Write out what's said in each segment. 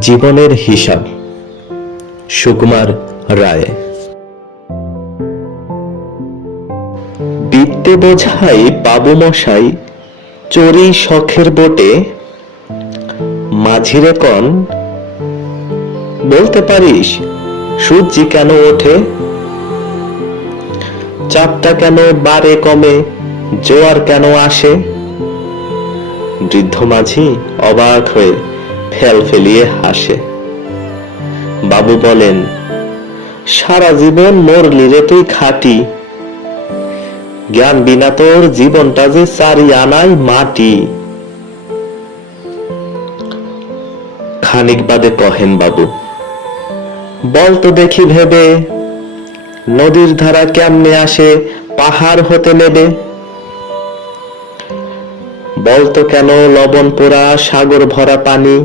জীবনের হিসাব। সুকুমার রায়। বিদ্যে বোঝাই বাবু মশাই চড়ি শখের বটে। মাঝিরে কন, বলতে পারিস, সূর্যি কেন ওঠে? চাপটা কেন বারে কমে, জোয়ার কেন আসে? বৃদ্ধ মাঝি অবাক হয়ে ফেল ফেলিয়ে হাসে। বাবু বলেন, সারা জীবন মোর রে তুই খাটি। জ্ঞান বিনা তোর জীবনটা যে চারি আনাই মাটি। খানিক বাদে কহেন বাবু, বল তো দেখি ভেবে, নদীর ধারা কেমনে আসে, পাহাড় হতে নেবে? বলতো কেন লবণ পোড়া সাগর ভরা পানি?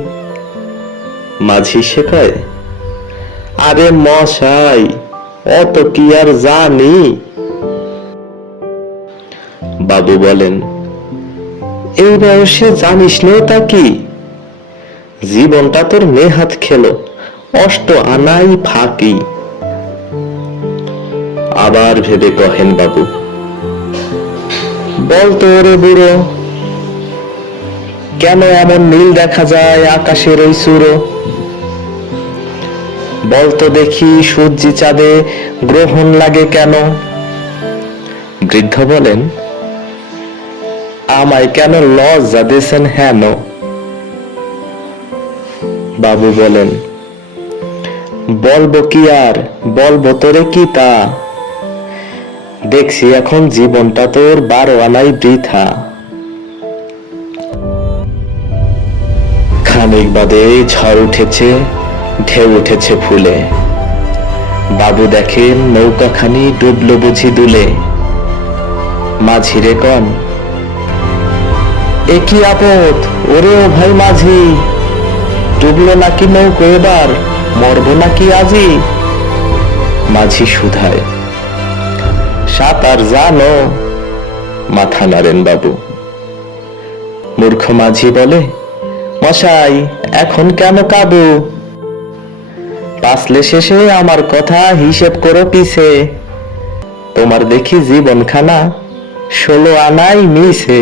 মাঝি শেখায়? আরে মশাই, অত কি আর জানি? বাবু বলেন, এই বয়সে জানিস নে তা কি? জীবনটা তোর নেহাত খেলো, অষ্ট আনাই ফাঁকি। আবার ভেবে কহেন বাবু, বল তো ওরে বুড়ো কেন এমন নীল দেখা যায় আকাশের ওই সুরো বলতো দেখি সূর্যি চাঁদে গ্রহণ লাগে কেন? বৃদ্ধ বলেন, আমায় কেন লজ্জা দিয়েছেন হেন? বাবু বলেন, বলব কি আর, বলব তোরে কি তা? দেখছি এখন জীবনটা তোর বারো আনাই বৃথা। খানিক বাদে ঝড় উঠেছে, ঢেউ উঠেছে ফুলে। বাবু দেখেন নৌকাখানি ডুবলো বুঝি দুলে। মাঝিরে কন, এ কি আপদ? ওরে ও ভাই মাঝি, ডুবলো নাকি নৌকো এবার, মরবো নাকি আজি? মাঝি সুধায় সাঁতার জানো? মাথা নাড়েন বাবু। মূর্খ মাঝি বলে মশাই, এখন কেন কাবু? পাসলে শেষে আমার কথা হিসেব করো পিছে। তোমার দেখি জীবনখানা ষোলো আনাই মিছে